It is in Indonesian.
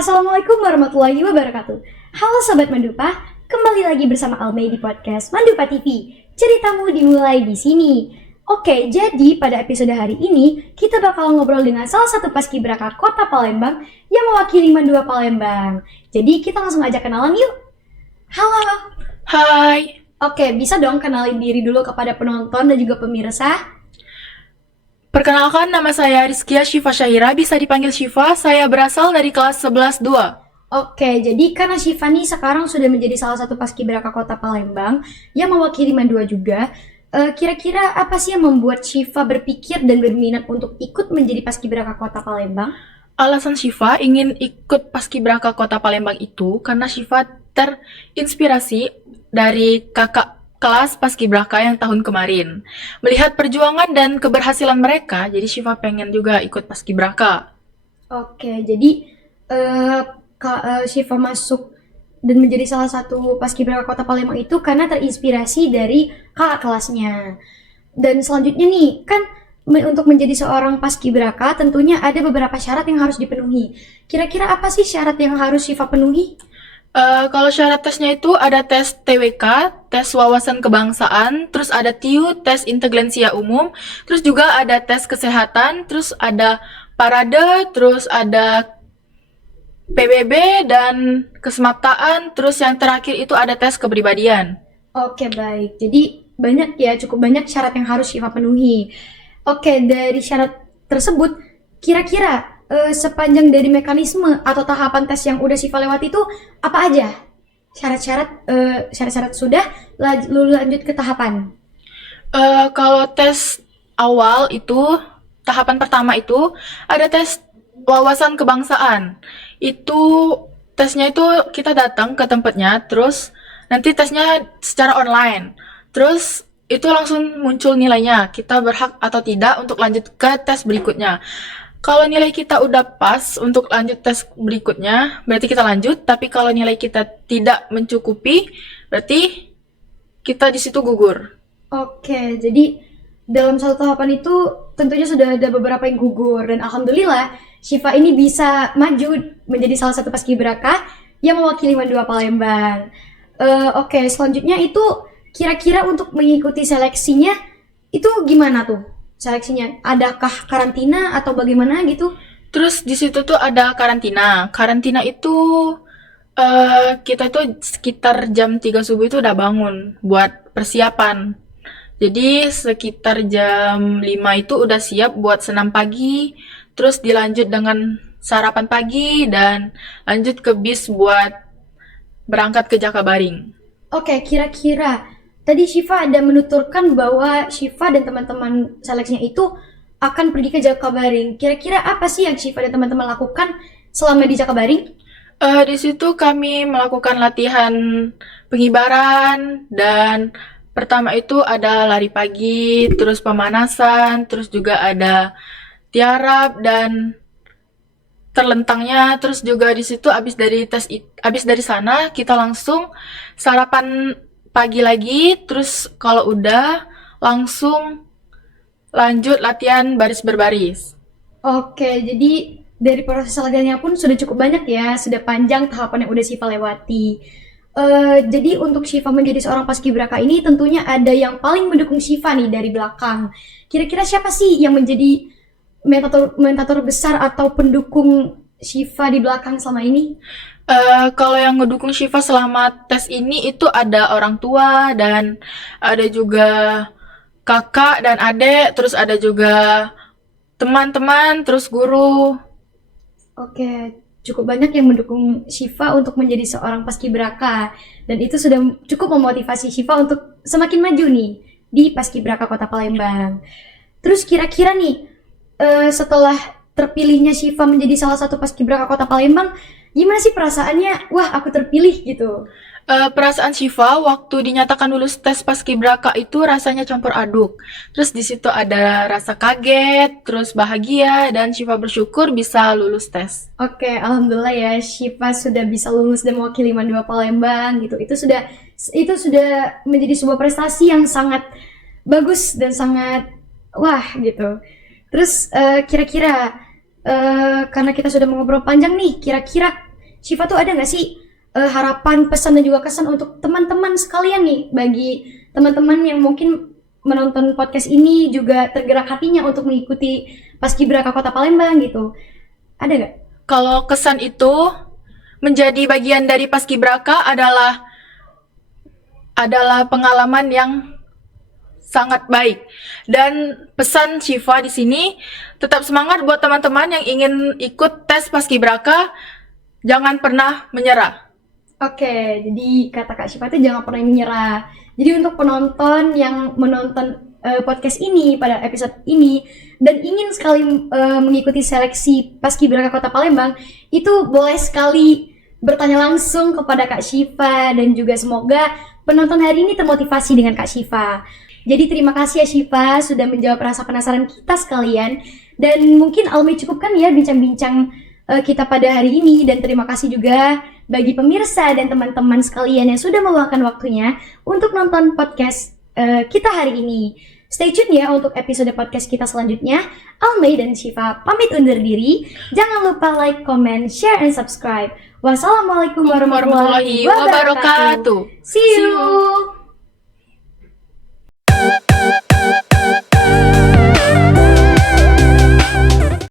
Assalamualaikum warahmatullahi wabarakatuh. Halo Sobat Mandupa, kembali lagi bersama Almay di podcast Mandupa TV. Ceritamu dimulai di sini. Oke, jadi pada episode hari ini kita bakal ngobrol dengan salah satu paskibraka Kota Palembang yang mewakili Mandua Palembang. Jadi kita langsung aja kenalan yuk. Halo. Hai, Oke, bisa dong kenalin diri dulu kepada penonton dan juga pemirsa. perkenalkan nama saya Rizkia Syifa Syahira, bisa dipanggil Syifa. Saya berasal dari kelas 11-2. Oke, jadi karena Syifa nih sekarang sudah menjadi salah satu paskibraka Kota Palembang yang mewakili Mandua juga. Kira-kira apa sih yang membuat Syifa berpikir dan berminat untuk ikut menjadi paskibraka Kota Palembang? Alasan Syifa ingin ikut paskibraka Kota Palembang itu karena Syifa terinspirasi dari kakak kelas paskibraka yang tahun kemarin. Melihat perjuangan dan keberhasilan mereka, jadi Syifa pengen juga ikut paskibraka. Oke, jadi Syifa masuk dan menjadi salah satu paskibraka Kota Palembang itu karena terinspirasi dari kakak kelasnya. Dan selanjutnya nih, kan untuk menjadi seorang paskibraka tentunya ada beberapa syarat yang harus dipenuhi. Kira-kira apa sih syarat yang harus Syifa penuhi? Kalau syarat tesnya itu ada tes TWK, tes wawasan kebangsaan, terus ada TIU, tes intelijensia umum, terus juga ada tes kesehatan, terus ada parade, terus ada PBB dan kesemaptaan, terus yang terakhir itu ada tes kepribadian. Oke, baik. Jadi banyak ya, cukup banyak syarat yang harus Syifa penuhi. Oke, dari syarat tersebut, kira-kira sepanjang dari mekanisme atau tahapan tes yang udah Syifa lewati itu apa aja? Syarat-syarat sudah, lalu lanjut ke tahapan. Kalau tes awal itu, tahapan pertama itu ada tes wawasan kebangsaan. Itu tesnya itu kita datang ke tempatnya, terus nanti tesnya secara online. Terus itu langsung muncul nilainya, kita berhak atau tidak untuk lanjut ke tes berikutnya. Kalau nilai kita udah pas untuk lanjut tes berikutnya, berarti kita lanjut. Tapi kalau nilai kita tidak mencukupi, berarti kita di situ gugur. Oke, jadi dalam satu tahapan itu tentunya sudah ada beberapa yang gugur dan alhamdulillah Syifa ini bisa maju menjadi salah satu paskibraka yang mewakili Mandua Palembang. Oke, selanjutnya itu kira-kira untuk mengikuti seleksinya itu gimana tuh? Seleksinya adakah karantina atau bagaimana gitu? Terus di situ tuh ada karantina. Karantina itu kita tuh sekitar jam 3 subuh itu udah bangun buat persiapan. Jadi sekitar jam 5 itu udah siap buat senam pagi, terus dilanjut dengan sarapan pagi dan lanjut ke bis buat berangkat ke Jakabaring. Oke, kira-kira tadi Syifa ada menuturkan bahwa Syifa dan teman-teman seleksinya itu akan pergi ke Jakabaring. Kira-kira apa sih yang Syifa dan teman-teman lakukan selama di Jakabaring? Di situ kami melakukan latihan pengibaran dan pertama itu ada lari pagi, terus pemanasan, terus juga ada tiarap dan terlentangnya. Terus juga di situ abis dari sana kita langsung sarapan pagi lagi, terus kalau udah langsung lanjut latihan baris berbaris. Oke, jadi dari proses latihannya pun sudah cukup banyak ya, sudah panjang tahapan yang udah Syifa lewati. Jadi untuk Syifa menjadi seorang paskibraka ini tentunya ada yang paling mendukung Syifa nih dari belakang. Kira-kira siapa sih yang menjadi mentator besar atau pendukung Syifa di belakang selama ini? Kalau yang ngedukung Syifa selama tes ini itu ada orang tua dan ada juga kakak dan adik, terus ada juga teman-teman, terus guru. Oke, cukup banyak yang mendukung Syifa untuk menjadi seorang paskibraka dan itu sudah cukup memotivasi Syifa untuk semakin maju nih di paskibraka Kota Palembang. Terus kira-kira nih setelah terpilihnya Syifa menjadi salah satu paskibraka Kota Palembang, gimana sih perasaannya? Wah, aku terpilih gitu. Perasaan Syifa waktu dinyatakan lulus tes paskibraka itu rasanya campur aduk. Terus di situ ada rasa kaget, terus bahagia, dan Syifa bersyukur bisa lulus tes. Oke, alhamdulillah ya Syifa sudah bisa lulus dan mewakili Mandua Palembang gitu. Itu sudah menjadi sebuah prestasi yang sangat bagus dan sangat wah gitu. Terus kira-kira karena kita sudah mengobrol panjang nih, kira-kira Syifa tuh ada nggak sih harapan, pesan dan juga kesan untuk teman-teman sekalian nih, bagi teman-teman yang mungkin menonton podcast ini juga tergerak hatinya untuk mengikuti Paskibraka Kota Palembang gitu. Ada nggak? Kalau kesan itu menjadi bagian dari Paskibraka adalah pengalaman yang sangat baik. Dan pesan Syifa di sini, tetap semangat buat teman-teman yang ingin ikut tes Paskibraka, jangan pernah menyerah. Oke, jadi kata Kak Syifa itu jangan pernah menyerah. Jadi untuk penonton yang menonton podcast ini pada episode ini dan ingin sekali mengikuti seleksi Paskibraka Kota Palembang, itu boleh sekali bertanya langsung kepada Kak Syifa, dan juga semoga penonton hari ini termotivasi dengan Kak Syifa. Jadi terima kasih ya Syifa sudah menjawab rasa penasaran kita sekalian, dan mungkin Almi cukupkan ya bincang-bincang kita pada hari ini, dan terima kasih juga bagi pemirsa dan teman-teman sekalian yang sudah meluangkan waktunya untuk nonton podcast kita hari ini. Stay tune ya untuk episode podcast kita selanjutnya. Almi dan Syifa pamit undur diri. Jangan lupa like, comment, share, and subscribe. Wassalamualaikum warahmatullahi wabarakatuh. See you.